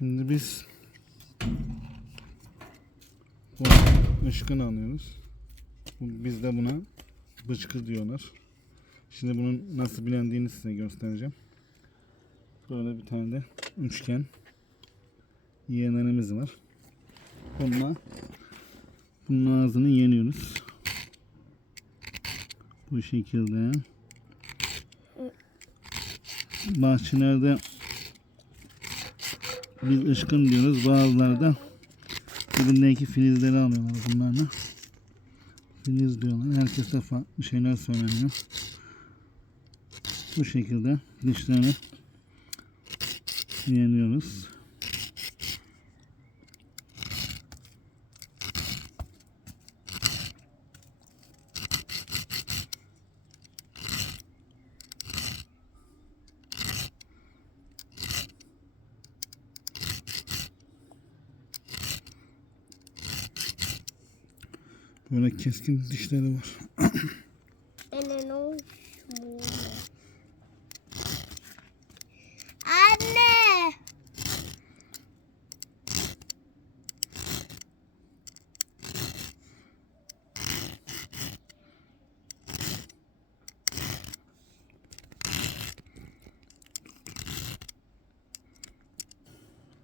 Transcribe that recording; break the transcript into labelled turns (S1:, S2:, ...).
S1: Şimdi biz bu ışkını alıyoruz. Biz de buna bıçkı diyorlar. Şimdi bunun nasıl bilendiğini size göstereceğim. Böyle bir tane de üçgen yeğenlerimiz var. Bununla bunun ağzını yeniyoruz. Bu şekilde. Bahçelerde biz ışkın diyoruz. Bazıları da dibindeki filizleri alıyorlar bunlarla. Filiz diyorlar. Herkese farklı şeyler söyleniyor. Bu şekilde dişlerini yeniyoruz. Böyle keskin dişleri var.